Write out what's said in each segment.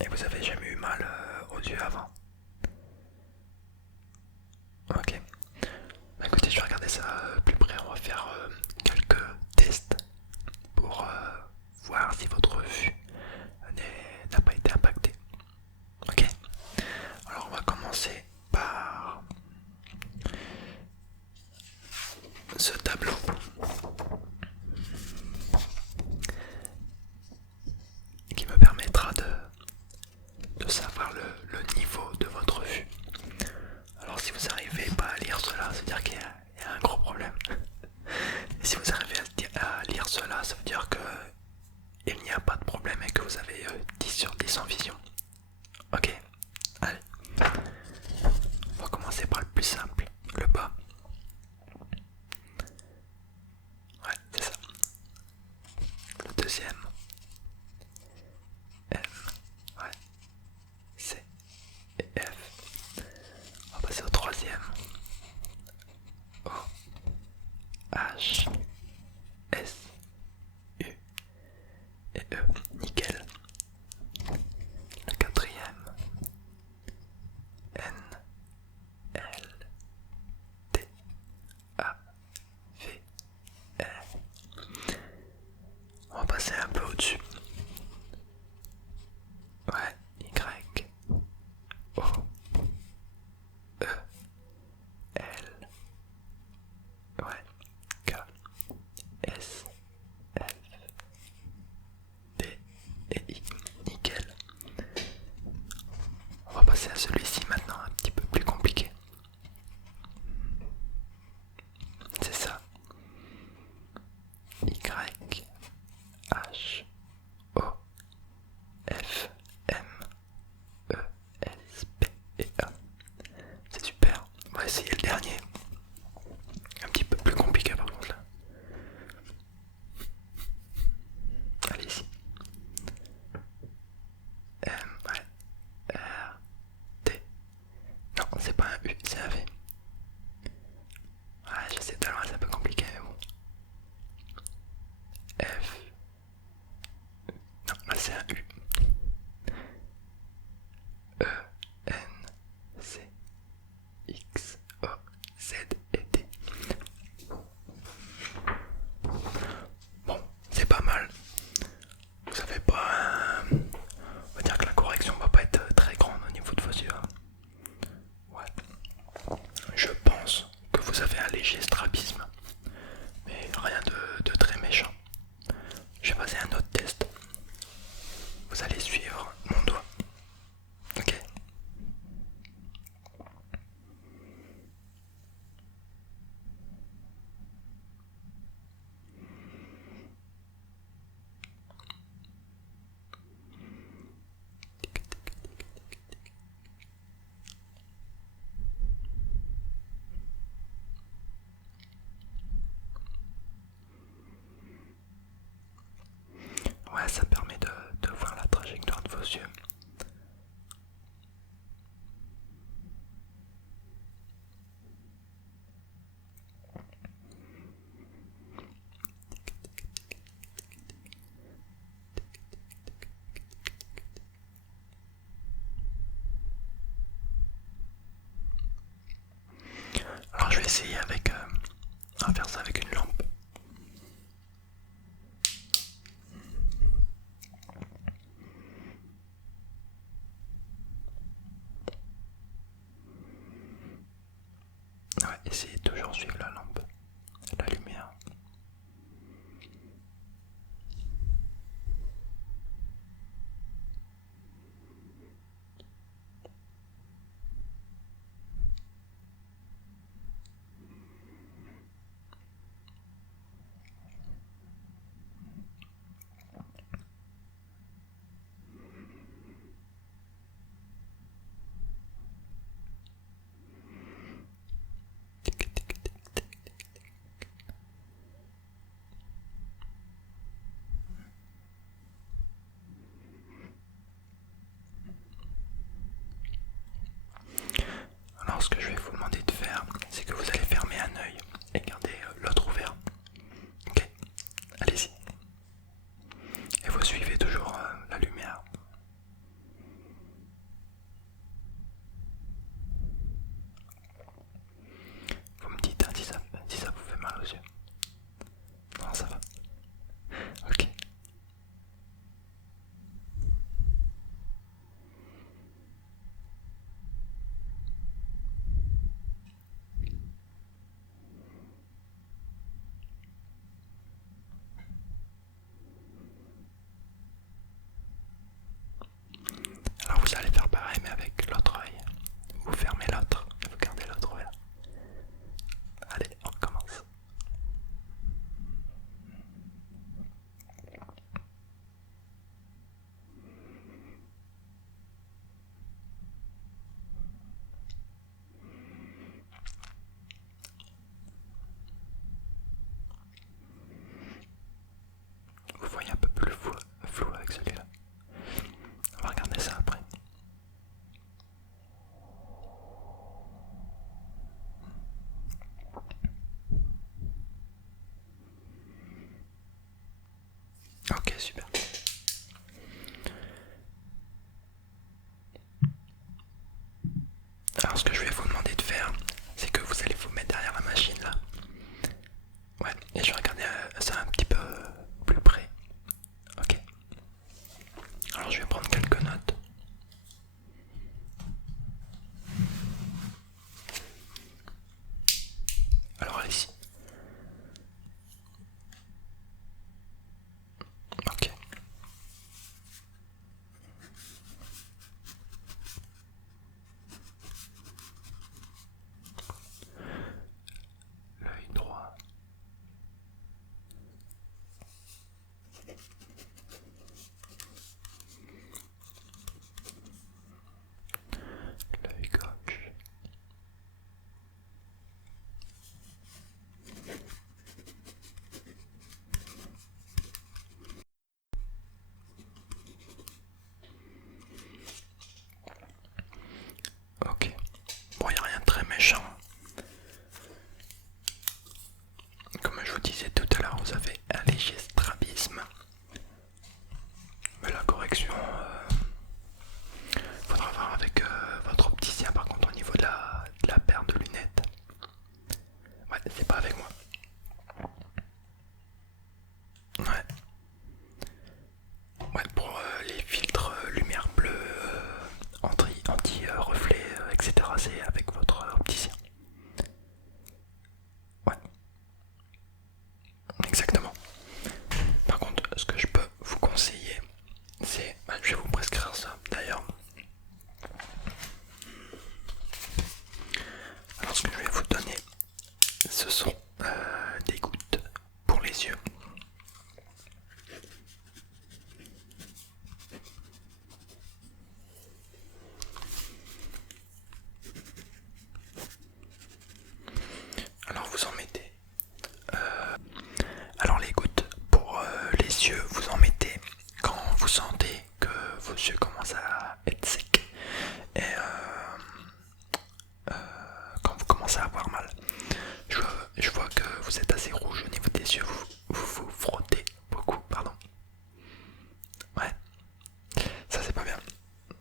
Et vous avez jamais eu mal aux yeux avant? Ok. Bah écoutez, je vais regarder ça plus près. On va faire quelques tests pour voir si votre vue n'a pas été impactée. Ok. Alors on va commencer par ce tableau qui me permettra de savoir le niveau de votre vue. Alors si vous n'arrivez pas à lire cela, ça veut dire qu'il y a un gros problème. Et si vous arrivez à lire cela, ça veut dire que il n'y a pas de problème et que vous avez 10 sur 10 en vision. Ok, allez. On va commencer par le plus simple, le bas. Ouais, c'est ça. Le deuxième. M, ouais. C et F. On va passer au troisième. O, H, S, U et E. Nickel. Le quatrième. N, L, T, A, V, R. On va passer un peu au-dessus. Ouais, Y, O, E, L, ouais, K, S, F, D et I. Nickel. On va passer à celui-ci maintenant, un petit peu plus compliqué. C'est ça. Y, H, O, F, M, E, S, P et A. C'est super. On va essayer le dernier. Un petit peu plus compliqué par contre là. Allez-y. M, ouais. R, T. Non, c'est pas un U, c'est un V. Ouais, j'essaie de loin, c'est un peu compliqué, mais bon. F. Non, là c'est un U. E, N, C, X, O, Z et T. Bon, c'est pas mal. Vous savez pas. On va dire que la correction va pas être très grande au niveau de vos yeux. Ouais. Je pense que vous avez un léger strabisme, mais rien de très méchant. Je vais passer un autre test. Vous allez suivre mon doigt. Ok. Ouais, ça permet de voir la trajectoire de vos yeux. Alors je vais essayer avec on va faire ça avec une lampe. Ouais, essayez de toujours suivre la lampe, la lumière. Alors ce que je vais vous demander de faire, c'est que vous allez vous mettre derrière la machine là. Ouais, et je vais regarder ça un petit peu plus près. Ok. Alors je vais prendre quelques notes. Alors allez-y. Ok. L'œil droit. L'œil gauche. Ok. Bon, il n'y a rien de très méchant. Comme je vous disais tout à l'heure, vous avez un léger strabisme. Mais la correction, faudra voir avec votre opticien par contre au niveau de la paire de lunettes. Ouais, c'est pas avec moi. Ouais. Ouais, pour les filtres lumière bleue, anti-reflet, etc. C'est avec votre opticien. Ouais, exactement. Par contre, ce que je peux vous conseiller, c'est... je vais vous prescrire ça d'ailleurs. Alors ce que je vais vous donner, ce sont des gouttes pour les yeux. Alors vous en mettez. Alors les gouttes pour les yeux, vous en mettez quand vous sentez que vos yeux commencent à être secs et quand vous commencez à avoir mal. Je vois que vous êtes assez rouge au niveau des yeux, vous frottez beaucoup, pardon. Ouais, ça c'est pas bien.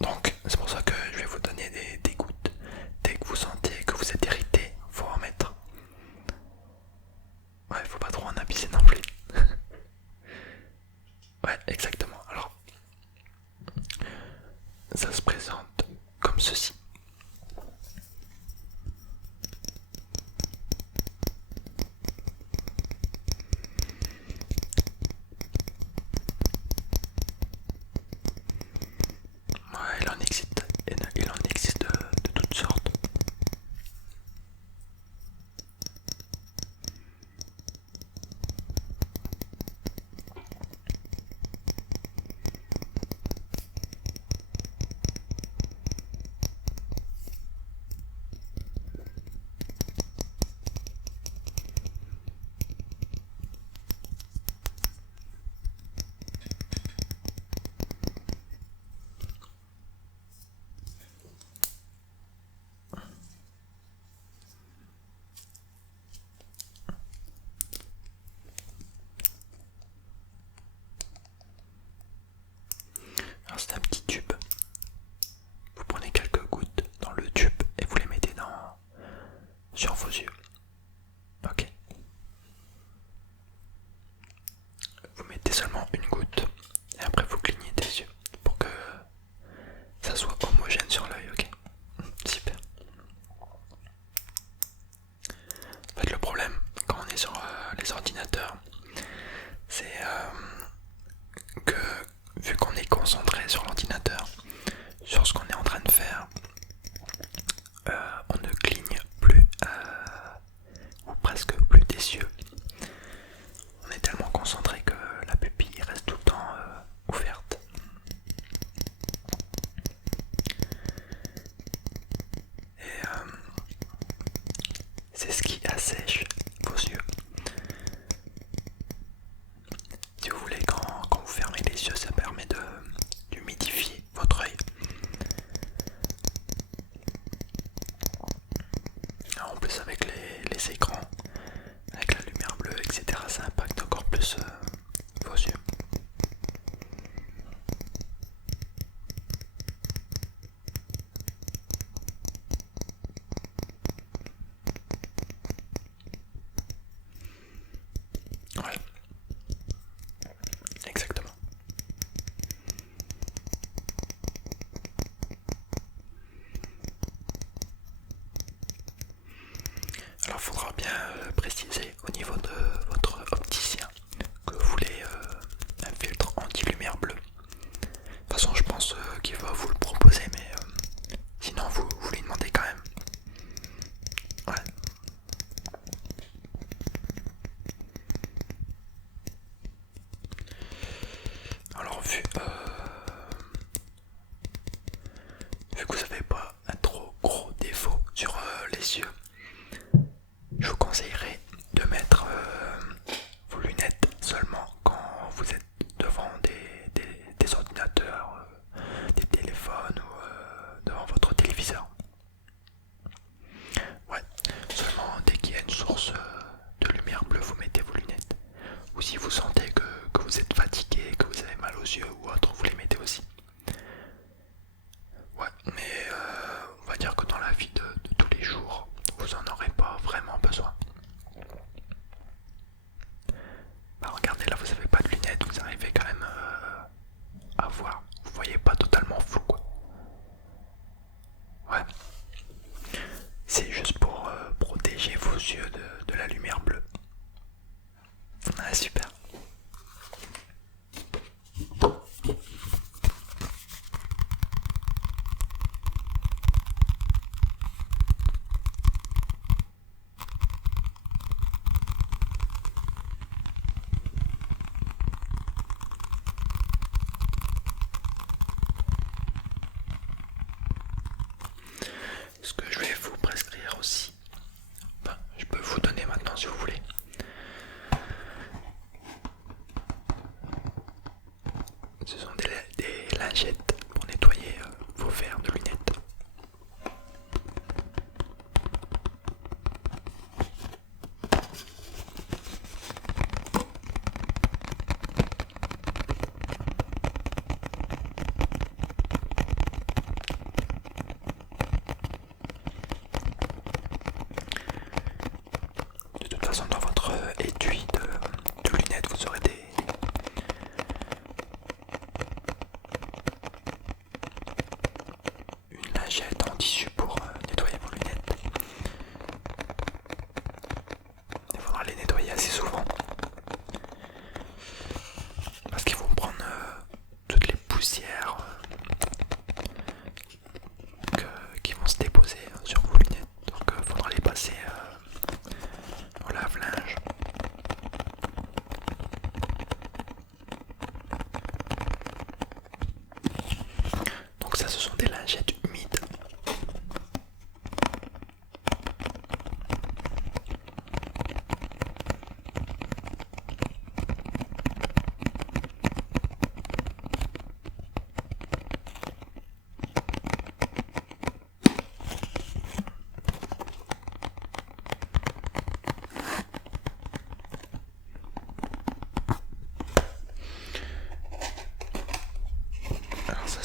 Donc c'est pour ça que je vais vous donner des gouttes. Dès que vous sentez que vous êtes irrité, faut en mettre. Ouais, faut pas trop en abuser non plus. Ouais, exactement. Alors, ça se présente comme ceci. Ouais, il en existe de toutes sortes. Alors c'est un petit tube. Vous prenez quelques gouttes dans le tube et vous les mettez sur vos yeux. Ok. Vous mettez seulement une goutte et après vous clignez des yeux pour que ça soit homogène sur l'œil, ok. Super. En fait le problème quand on est sur les ordinateurs, c'est que vu qu'on est concentré sur l'ordinateur, sur ce qu'on est en train de faire, on ne cligne plus ou presque plus des yeux. On est tellement concentré que la pupille reste tout le temps ouverte. Et c'est ce qui assèche vos yeux. Si vous voulez, quand vous fermez les yeux, ça permet d'humidifier votre œil. Alors en plus avec les écrans, avec la lumière bleue, etc., ça impacte encore plus vos yeux.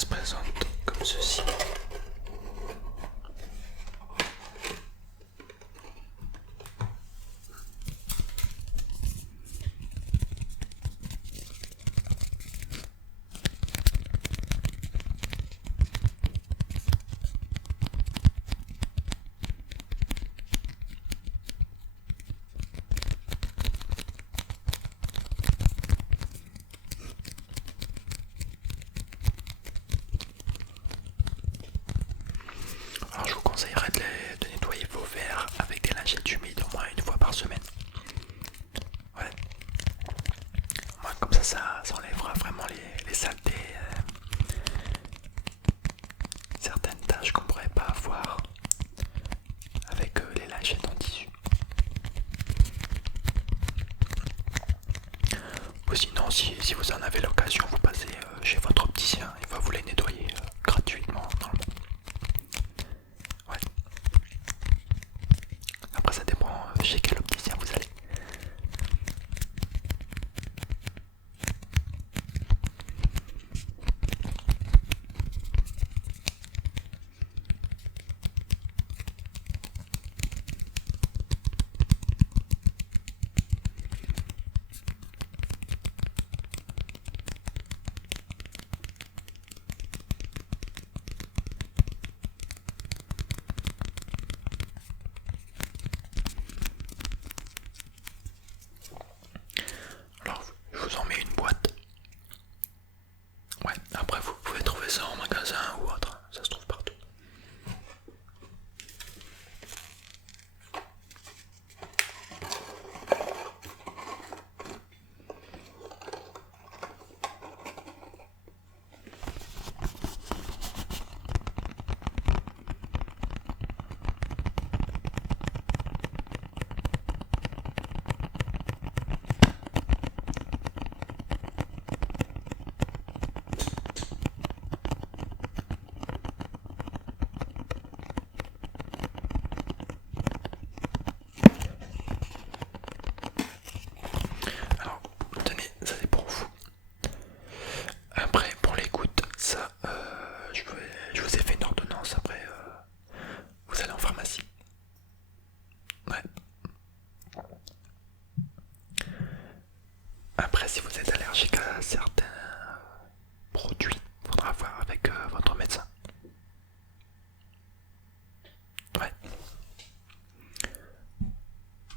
se présente comme ceci. Alors je vous conseillerais de nettoyer vos verres avec des lingettes humides au moins une fois par semaine. Ouais. Moi, comme ça enlèvera vraiment les saletés, certaines tâches qu'on pourrait pas avoir avec les lingettes en tissu. Ou sinon, si vous en avez l'occasion, vous passez chez votre opticien, il va vous les nettoyer gratuitement normalement. Ouais. Après ça dépend chez quel opticien vous allez. Alors je vous en mets une boîte. Ouais, après vous pouvez trouver ça en magasin ou autre, ça se trouve partout. Alors, tenez, ça c'est pour vous. Après, pour les gouttes, ça, je vous ai fait une ordonnance. Après, vous allez en pharmacie. Ouais. Après, si vous êtes allergique à certains produits, faudra voir avec votre médecin. Ouais,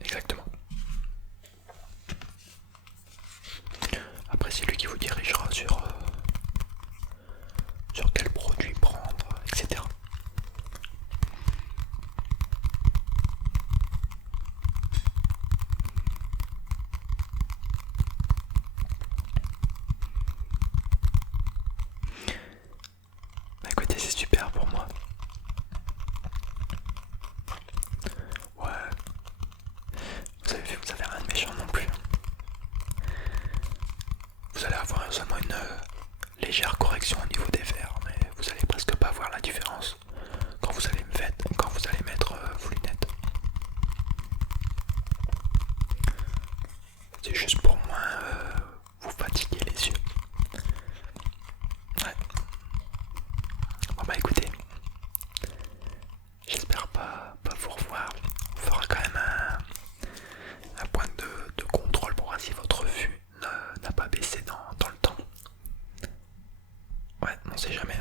exactement. Après, c'est lui qui vous dirigera sur quel produit prendre, etc. Bah, écoutez, c'est super pour moi. Ouais, vous avez vu, vous avez rien de méchant non plus. Vous allez avoir seulement une légère correction au niveau des verres, mais vous allez presque pas voir la différence quand vous allez mettre vos lunettes. C'est juste pour moins vous fatiguer les yeux. Ouais. Bon bah écoutez, j'espère pas vous revoir. On fera quand même un point de contrôle pour voir si votre vue n'a pas baissé dans le temps. Ouais, on sait jamais.